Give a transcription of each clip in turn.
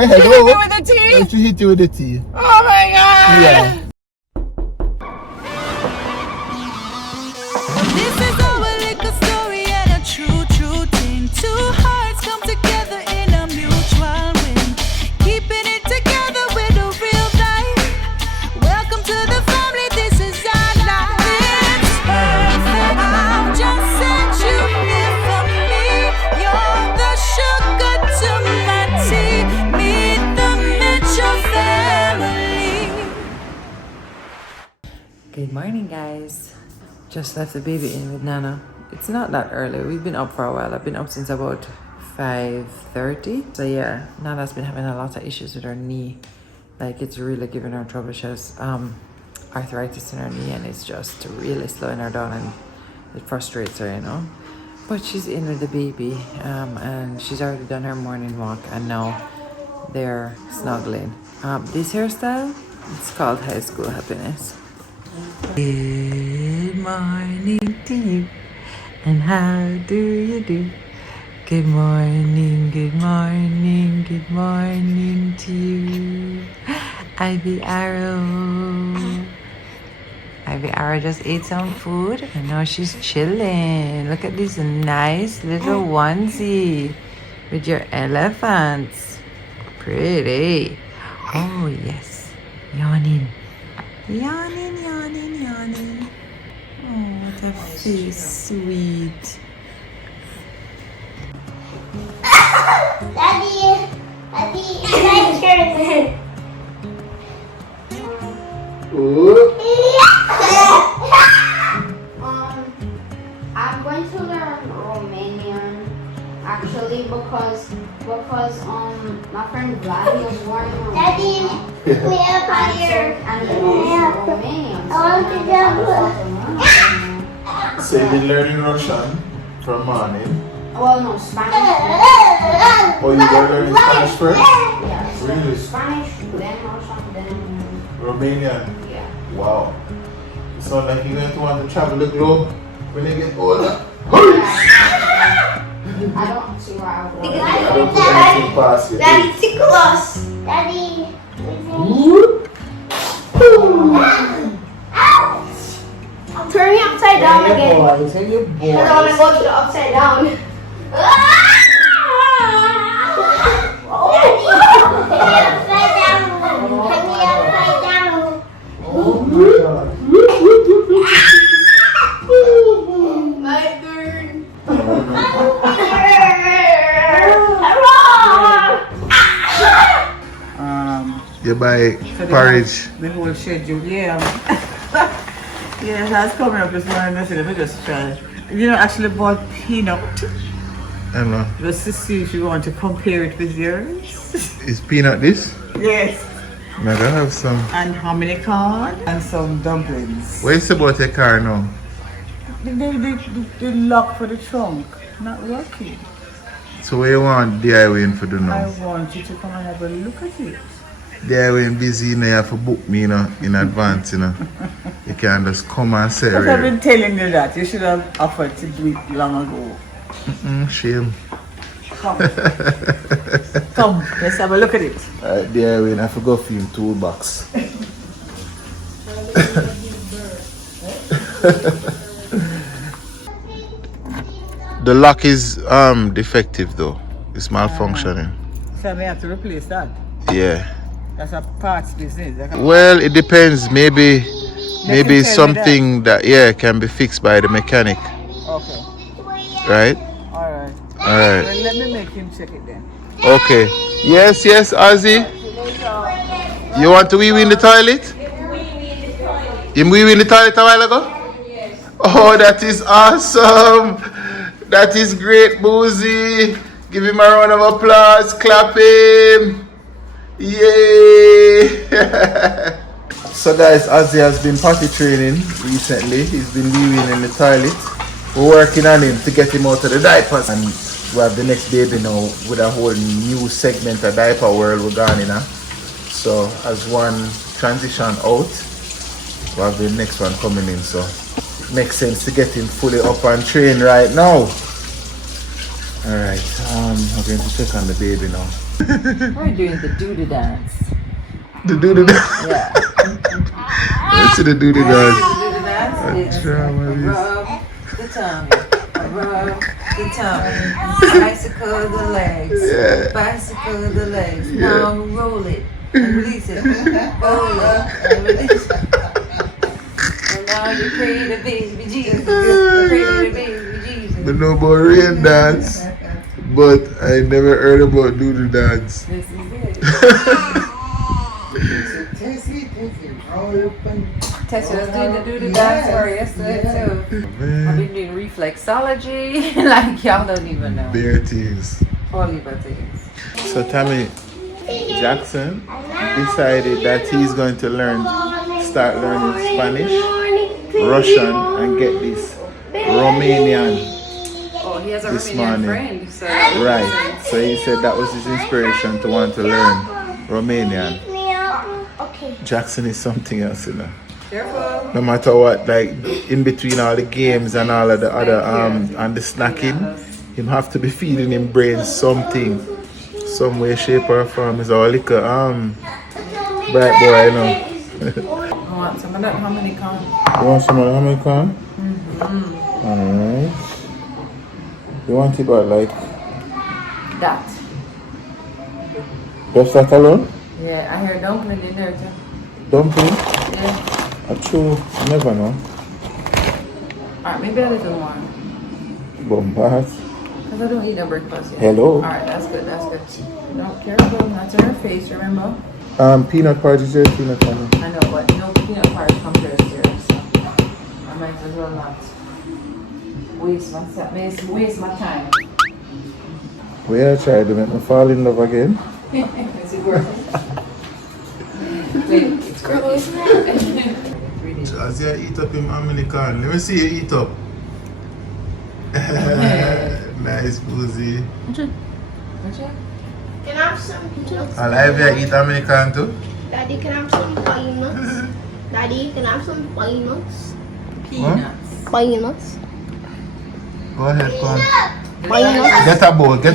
your head. She hit me with the tea? She hit you with the tea. Oh my God. Yeah. This is our little story and a true thing. Two hearts come together in a mutual win. Keeping it together with a real life. Welcome to the family, this is our life. It's perfect. I'll just set you here for me. You're the sugar to my tea. Meet the Mitchell family. Good morning, guys. Just left the baby in with Nana. It's not that early. We've been up for a while. I've been up since about 5:30. So yeah, Nana's been having a lot of issues with her knee. Like it's really giving her trouble. She has arthritis in her knee and it's just really slowing her down and it frustrates her, you know. But she's in with the baby and she's already done her morning walk and now they're snuggling. This hairstyle, it's called High School Happiness. Good morning to you, and how do you do? Good morning, good morning, good morning to you. Ivy Arrow. Ivy Arrow just ate some food, and now she's chilling. Look at this nice little onesie with your elephants. Pretty. Oh, yes. Yawning. Yawning, yawning, yawning. Oh, what a face, sweet. Daddy, it's my turn. I'm going to learn Romanian actually because my friend Vlad he was born in Romania. Daddy, we have fire. And he knows Romanian. I want to jump. So you've been learning Russian from morning. Well, no, Spanish. Oh, you were learning Spanish first? Yeah. Really? Spanish, then Russian, then Romanian? yeah. Wow. It sounds like you're going to want to travel the globe when you get older. I don't see why I would. I don't put anything past you. Daddy, tickle us. Daddy. Turn me upside down again. I don't want to go to the upside down. Upside down. Hang me upside down. Oh my God. My turn. You buy porridge. The whole schedule, yeah. Yeah, that's coming up this morning. I said, let me just try. You know, actually bought peanut. I know. Just to see if you want to compare it with yours. Is peanut this? Yes. I'm gonna have some. And hominy corn and some dumplings. What is about your car now? The lock for the trunk not working. So what you want DIY for do I now? want you to come and have a look at it. DIY busy, you know, you have to book me, you know, in advance, you know. You can just come and say But I've really. been telling you that. You should have offered to do it long ago. Shame. Come. Come, let's have a look at it. DIY, I have to go for him toolbox. The lock is defective though. It's malfunctioning. So I may have to replace that. Yeah. That's a parts business. Well, it depends. Maybe tell me something that can be fixed by the mechanic. Okay. Right? Alright. Alright. Well, let me make him check it then. Okay. Yes, Ozzy. You want to wee in the toilet? You wee in the toilet a while ago? Oh, that is awesome. That is great, Boozy. Give him a round of applause. Clap him. Yay. So guys, Ozzy has been potty training recently. He's been weeing in the toilet. We're working on him to get him out of the diapers. And we have the next baby now with a whole new segment of diaper world we're going in. So as one transition out, we have the next one coming in. So it makes sense to get him fully up and trained right now. Alright, I'm going to check on the baby now. We're doing the doo-doo dance. The do-do dance. Yeah. Let's see the do-do dance. Do-doo dance is Drama is. rub the tummy, rub the tummy, bicycle the legs, Yeah. bicycle the legs. Now roll it and release it, roll it and release it. And now you pray the baby Jesus, pray the baby Jesus. I know about rain dance, but I never heard about do-do dance. This is it. Tessie was doing the do-do dance for yesterday too. I've Man, been doing reflexology, like y'all don't even know. bare things. Only but things. So Tami, Jackson decided that he's going to start learning Spanish, Russian, and get this Romanian. Oh, he has a This Romanian morning. friend, so Right. So he said that was his inspiration to want to learn Romanian. Okay. Jackson is something else, you know. careful. No matter what, like in between all the games and all of the other and the snacking, him have to be feeding him brain something, some way, shape or form. Is our liquor bright boy, you know. I want some of that hominy corn. You want some of the Jamaican? Alright. You want it about like That. just that alone? Yeah, I hear dumpling in there too. Dumpling? Yeah. True, never know. Alright, maybe a little more. Bombard. Because I don't eat no breakfast yet. Hello. Alright, that's good, that's good. No, careful, not to her face, remember? Peanut porridge there, peanut butter. I know, but no peanut porridge comes there, so I might as well not waste my time. We are trying to make me fall in love again. Is it working? Wait, it's working. So as you eat up him American, let me see you eat up. Nice boozy. Can I have some peanuts? I like you eat American too. Daddy, can I have some peanuts? Daddy, can I have some peanuts? Peanuts. Peanuts. Go ahead, come. Peanuts. Get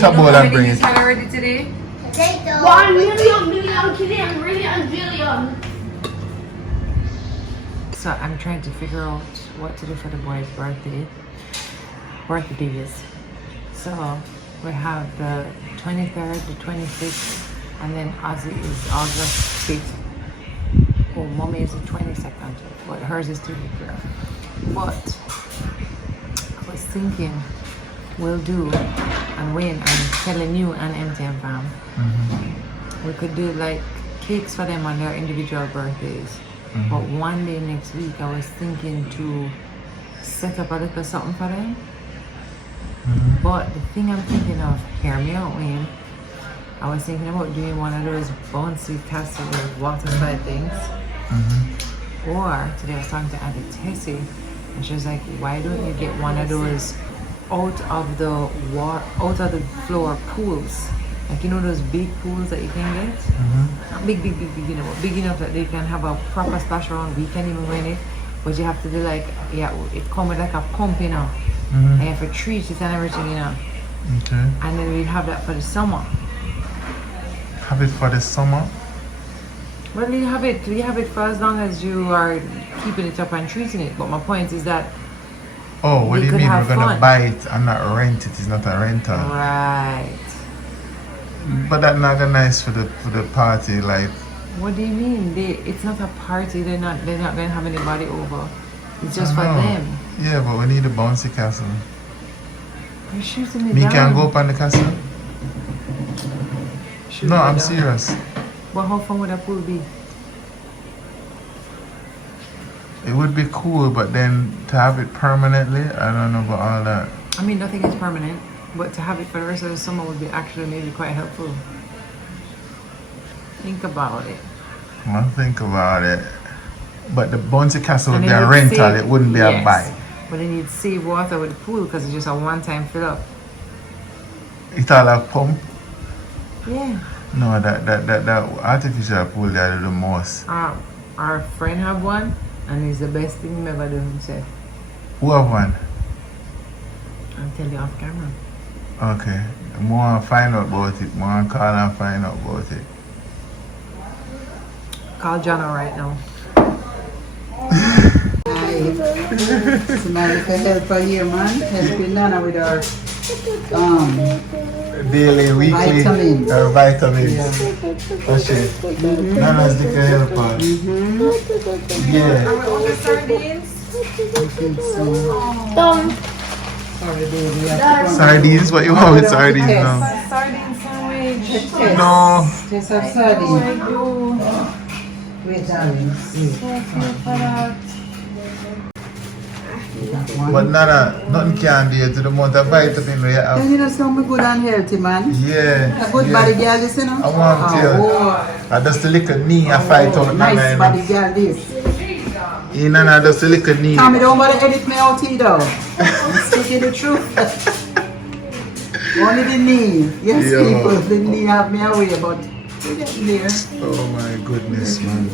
a bowl and bring it. already today? 1 million, billion. So I'm trying to figure out what to do for the boys' birthdays. So we have the 23rd, the 26th, and then Ozzy is August 5th. Oh, Mommy is the 22nd, but hers is 23rd. But I was thinking we'll do, and when I'm telling you and MTM fam, we could do like cakes for them on their individual birthdays. But one day next week, I was thinking to set up a little something for them. But the thing I'm thinking of, hear me out, Wayne. I was thinking about doing one of those bouncy castle water slide things. Or today I was talking to Auntie Tessie, and she was like, "Why don't you get one of those out of the floor pools? Like, you know those big pools that you can get? Not big, you know, big enough that they can have a proper splash around. We can even win it, but you have to do like, yeah, it come with like a pump, you know, and you have to treat it and everything, you know. Okay. And then we have that for the summer. Have it for the summer? Well, you have it for as long as you are keeping it up and treating it. But my point is that Oh, what we do you could mean? We're have gonna fun. buy it and not rent it? It's not a rental. Right. But that's not gonna nice for the party, like. What do you mean? It's not a party. They're not gonna have anybody over. It's just for I know. them. Yeah, but we need a bouncy castle. You're shooting me Me down. can go up on the castle? Shooting No, me I'm down. serious. But how fun would a pool be? It would be cool, but then to have it permanently, I don't know about all that. I mean, nothing is permanent, but to have it for the rest of the summer would be actually maybe quite helpful. Think about it. I'll think about it. But the bouncy castle would And be then a you'd rental, save- it wouldn't be a yes. buy. But then you'd save water with the pool because it's just a one-time fill up. It all have pump? Yeah. No, that artificial pool there do the most. Our friend have one, and it's the best thing he ever do himself. Who have one? I'll tell you off camera. Okay. I want to find out about it. I want to call and find out about it. Call Jono right now. Somebody can help her here, man. Helping Nana with her daily, weekly, vitamins. or vitamins. Yeah. That's it. Nana's the helper. Yeah. Are we on the sardines? Sorry, baby. We have to go. Sardines? What you want with sardines now? Sardine sandwich. Taste. No. Taste of sardine. Wait, darling. But Nana, nothing can do to the amount of vitamin we have. And you know something good and healthy, man. Yeah. A good yeah. body girl, this, you know? I want to. I just a little knee I fight out Nana. Nice body girl, this. Yeah, Nana, just a little knee. Tommy, don't bother edit me out here, though. I'm speaking the truth. Only the knee. Yes, Yo. people, the knee have me away, but we're getting there. Oh my goodness, man.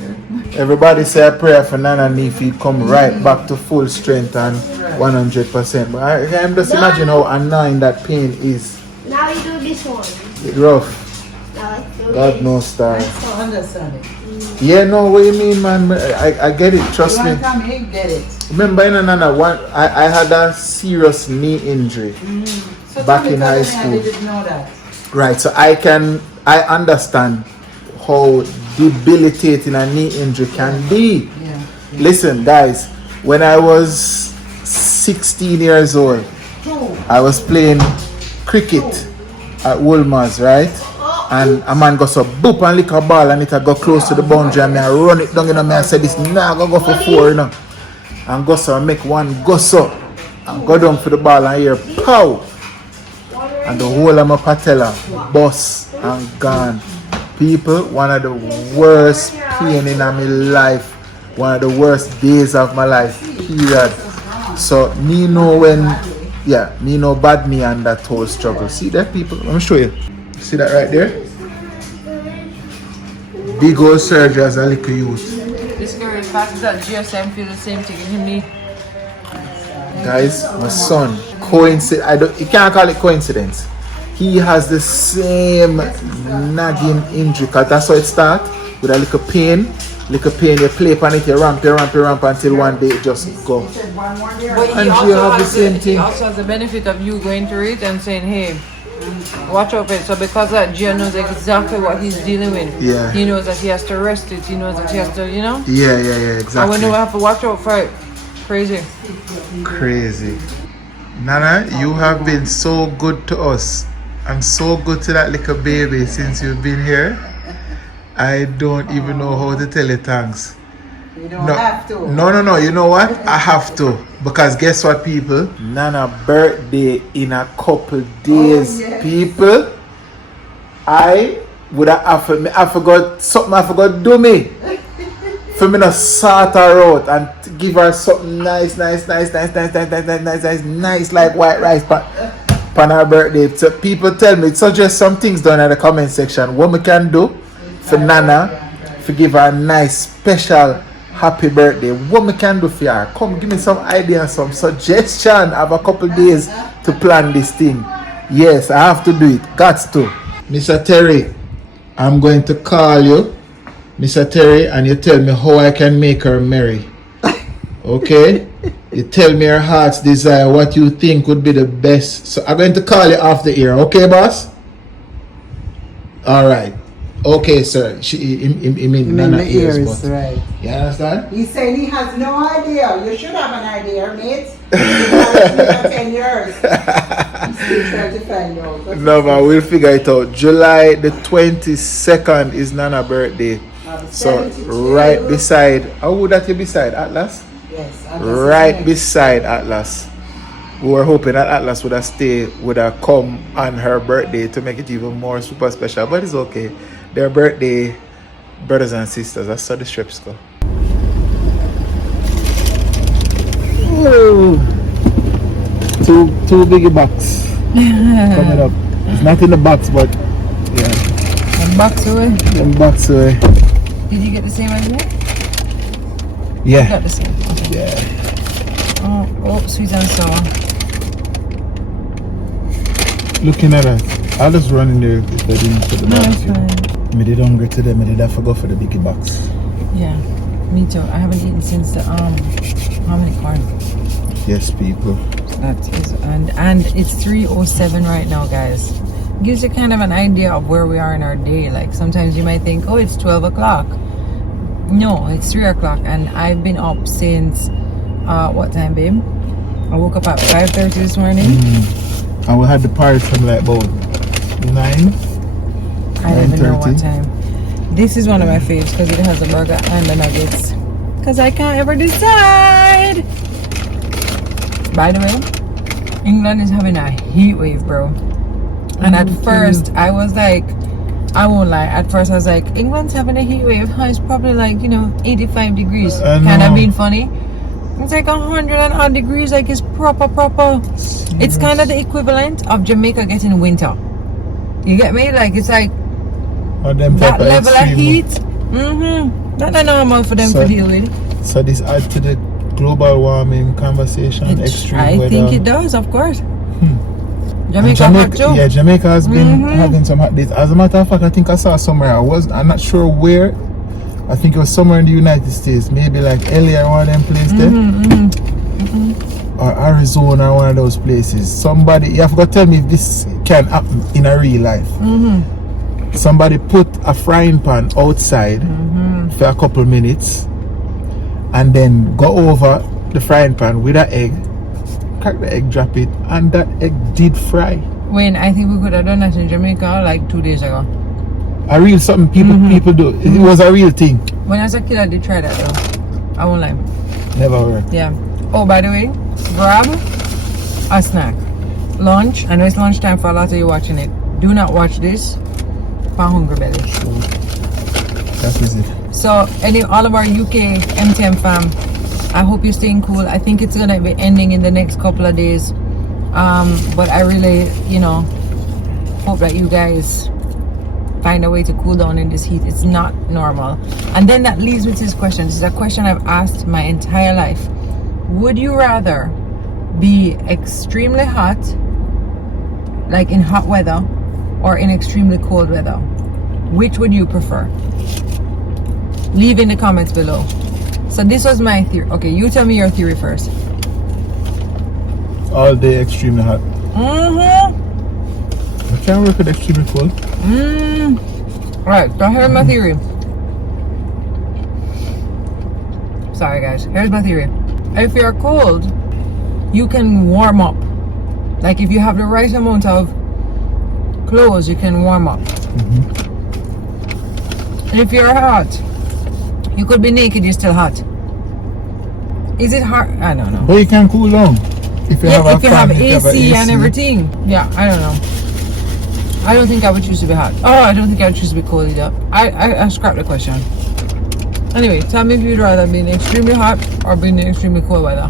Everybody say a prayer for Nana knee feet come right back to full strength and 100%. But I can just imagine how annoying that pain is. Now you do this one. It's rough. Now let's do God this. knows that. I understand it. Yeah, no, what you mean, man? I get it, trust me. One time he get it. Remember, in Nana, I had a serious knee injury So back Tommy in high told me school. I didn't know that. Right, so I understand how debilitating a knee injury can be. Yeah. Listen, guys, when I was 16 years old, I was playing cricket at Woolmers, right? And a man goes up, boop, and lick a ball, and it go close to the boundary, and I run it down, you know, me, I said, this, nah, go for 4, you know. And go so, make one go so, and go down for the ball, and hear, pow! And the whole of my patella bust and gone. People, one of the worst pain in my life, one of the worst days of my life, period. So me know when, yeah, me know bad knee and that whole struggle. See that, people? Let me show you. See that right there? Big old surgery as a little youth. This girl in fact that GSM feel the same thing in me. Guys, my son, you can't call it coincidence. He has the same nagging injury, cause that's how it starts, with a little pain, you play upon it, you ramp until one day it just go. But And you have the same he thing. also has the benefit of you going through it and saying, hey, watch out for it. So because that Gia knows exactly what he's dealing with. Yeah. He knows that he has to rest it. He knows that he has to, you know? Yeah, And we exactly. know we have to watch out for it. Crazy. Crazy. Nana, you have been so good to us and so good to that little baby since you've been here. I don't even know how to tell you thanks. You don't have to. No. You know what? I have to. Because guess what, people? Nana birthday in a couple days. Oh, yes. People, I forgot something I forgot to do me. For me to sort her out and give her something nice like white rice on her birthday. So people tell me, suggest some things down in the comment section. What we can do for Nana, to give her a nice special happy birthday. What we can do for her? Come give me some ideas, some suggestion. I have a couple days to plan this thing. Yes, I have to do it. Got to. Mr. Terry, I'm going to call you, Mr. Terry, and you tell me how I can make her merry. Okay? You tell me her heart's desire, what you think would be the best. So I'm going to call you off the air. Okay, boss? Alright. Okay, sir. He mean Nana ears, but right. you understand? He said he has no idea. You should have an idea, mate. It's been 10 years. I'm still trying to find out. No, man, we'll figure it out. July the 22nd is Nana's birthday. So, right beside, how would that be beside Atlas? Yes. Right beside Atlas. We were hoping that Atlas would have come on her birthday to make it even more super special, but it's okay. Their birthday, brothers and sisters. That's how the strips go. Two biggie box coming up. It's not in the box, but yeah. One box away. One box away. Did you get the same idea? Yeah. Got the same. Yeah. Oh, sweet and sour. Looking at that. I'll just run in there if they didn't put the No, it's barbecue. fine. Me did hungry today, me did have to go for the biggie box. Yeah, me too. I haven't eaten since the hominy corn. Yes, people. That is, and it's 3:07 right now, guys. Gives you kind of an idea of where we are in our day. Like sometimes you might think, oh, it's 12 o'clock. No, it's 3 o'clock, and I've been up since what time, babe? I woke up at 5:30 this morning. And we had the party from like about 9. I don't even know 9:30. what time. This is one of my faves because it has a burger and the nuggets. Because I can't ever decide. By the way, England is having a heat wave, bro. And at first, I was like, I won't lie. At first, I was like, England's having a heat wave. Huh, it's probably like, 85 degrees. Kind of being funny. It's like 100 and odd degrees. Like it's proper. It's kind of the equivalent of Jamaica getting winter. You get me? Like it's like that level of heat. Not that normal for them to deal with. So this adds to the global warming conversation. Extreme weather. I think it does, of course. Jamaica hot too. Yeah, Jamaica has been having some hot days. As a matter of fact, I think I saw somewhere. I'm not sure where. I think it was somewhere in the United States, maybe like LA or one of them places there, or Arizona, or one of those places. Somebody, you have to tell me if this can happen in a real life. Somebody put a frying pan outside for a couple minutes, and then go over the frying pan with an egg, crack the egg, drop it, and that egg did fry. When I think we could have done that in Jamaica like 2 days ago. A real something people do. It was a real thing. When I was a kid, I did try that though. I won't lie. Never worked. Yeah. Oh, by the way, grab a snack. Lunch. I know it's lunchtime for a lot of you watching it. Do not watch this for hungry belly. That is it. So, all of our UK MTM fam, I hope you're staying cool. I think it's gonna be ending in the next couple of days. But I really, hope that you guys find a way to cool down in this heat. It's not normal. And then that leads me to this question. This is a question I've asked my entire life. Would you rather be extremely hot, like in hot weather, or in extremely cold weather? Which would you prefer? Leave in the comments below. So this was my theory. Okay, you tell me your theory first. All day extremely hot. I can't work with extremely cold. Right, so here's my theory. Sorry guys, here's my theory. If you're cold, you can warm up. Like if you have the right amount of clothes, you can warm up. And if you're hot, you could be naked, you're still hot. Is it hard? I don't know. But you can cool down. If you have a if you fan, have if you AC have and everything. Yeah, I don't know. I don't think I would choose to be hot. Oh, I don't think I would choose to be cold either. I scrapped the question. Anyway, tell me if you'd rather be in extremely hot or be in extremely cold weather.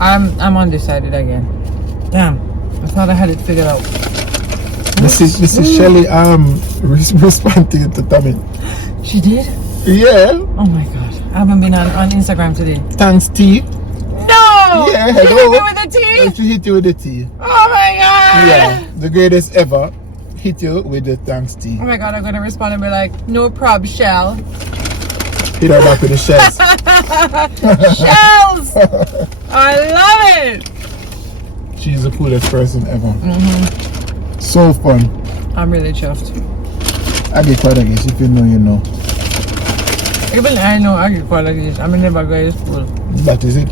I'm undecided again. Damn, I thought I had it figured out. This is Shelly responding to Tami. She did? Yeah. Oh my god. I haven't been on Instagram today. Thanks, T. No! Yeah, She hit hello. me with the tea? She hit you with the tea. Oh my god! Yeah, the greatest ever. Hit you with the thanks tea. Oh my god, I'm gonna respond and be like, no prob, Shell. Hit her back with the shells. Shells! I love it! She's the coolest person ever. So fun. I'm really chuffed. I get quite a guess. If you know, you know. Even I know I get quite like this. I'm never going to school. That is it.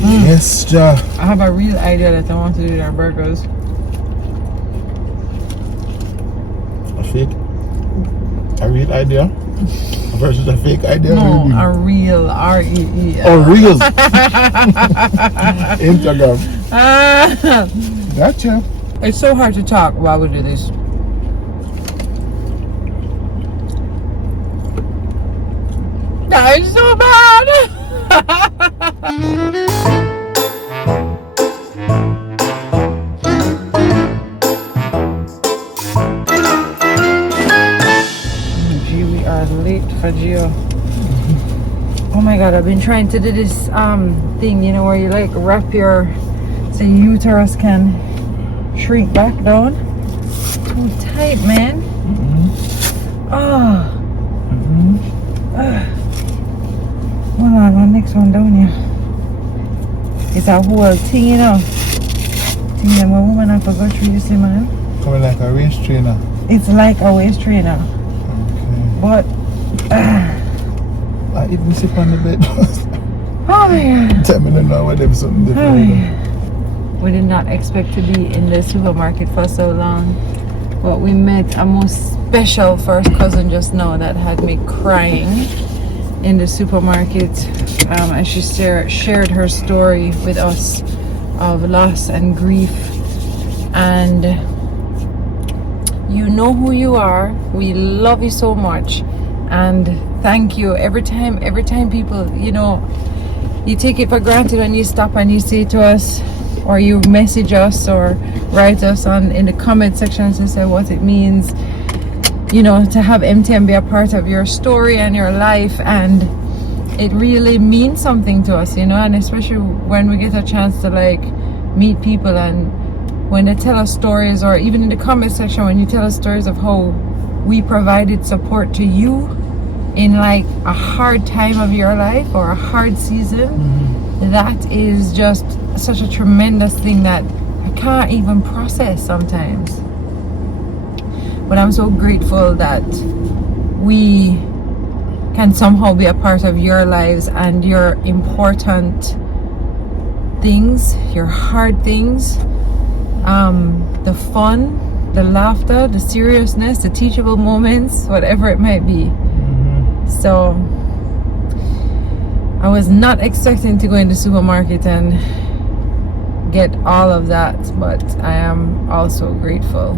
Yes, Ja. I have a real idea that I want to do with our burgers. A fake? A real idea? Versus a fake idea? No, a real R-E-E. Oh, real? Instagram. Gotcha. It's so hard to talk while we do this. That is so bad! Gee, we are late for Gio. Oh my god, I've been trying to do this thing, where you like wrap your the uterus can shrink back down. Too tight, man. Oh. Hold on, my next one down here. It's a whole thing, you know. Thing that my woman have to go through, you see, man. Coming like a waist trainer. It's like a waist trainer. Okay. But, I even sit on the bed. oh man. Tell me now what them something different. We did not expect to be in the supermarket for so long. But we met a most special first cousin just now that had me crying in the supermarket as she shared her story with us of loss and grief. And you know who you are. We love you so much, and thank you every time people, you know, you take it for granted when you stop and you say to us, or you message us or write us in the comment section to say what it means, you know, to have MTM be a part of your story and your life. And it really means something to us, you know, and especially when we get a chance to like meet people, and when they tell us stories, or even in the comment section when you tell us stories of how we provided support to you in like a hard time of your life or a hard season. That is just such a tremendous thing that I can't even process sometimes. But I'm so grateful that we can somehow be a part of your lives and your important things, your hard things, the fun, the laughter, the seriousness, the teachable moments, whatever it might be. So I was not expecting to go in the supermarket and get all of that, but I am also grateful.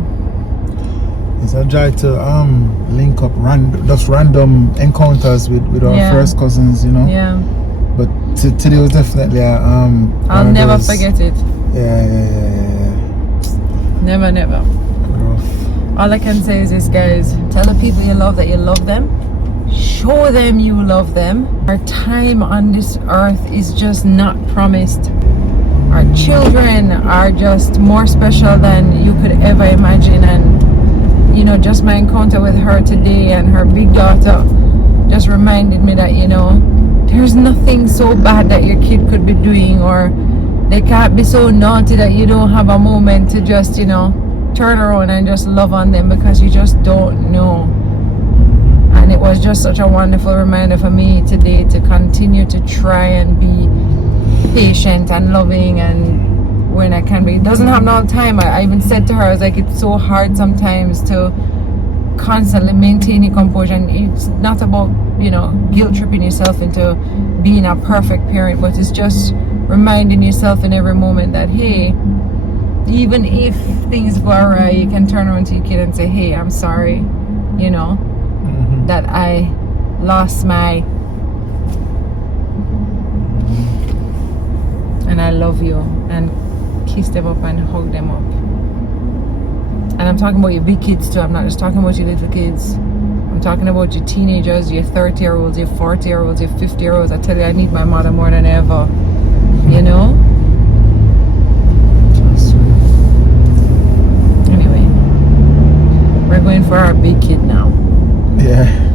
It's a joy to link up random encounters with our first cousins, you know. Yeah. But today was definitely I'll never forget it. Yeah. Never. All I can say is this, guys. Tell the people you love that you love them. Show them you love them. Our time on this earth is just not promised. Our children are just more special than you could ever imagine. And you know, just my encounter with her today and her big daughter just reminded me that, you know, there's nothing so bad that your kid could be doing, or they can't be so naughty that you don't have a moment to just, you know, turn around and just love on them, because you just don't know. And it was just such a wonderful reminder for me today to continue to try and be patient and loving, and when I can be. It doesn't happen all the time. I even said to her, I was like, it's so hard sometimes to constantly maintain your composure, and it's not about, you know, guilt tripping yourself into being a perfect parent, but it's just reminding yourself in every moment that, hey, even if things go awry, you can turn around to your kid and say, hey, I'm sorry, you know, that I lost my, and I love you, and kiss them up and hug them up. And I'm talking about your big kids too. I'm not just talking about your little kids. I'm talking about your teenagers, your 30-year-olds, your 40-year-olds, your 50-year-olds. I tell you, I need my mother more than ever, you know. Anyway, we're going for our big kid now. Yeah.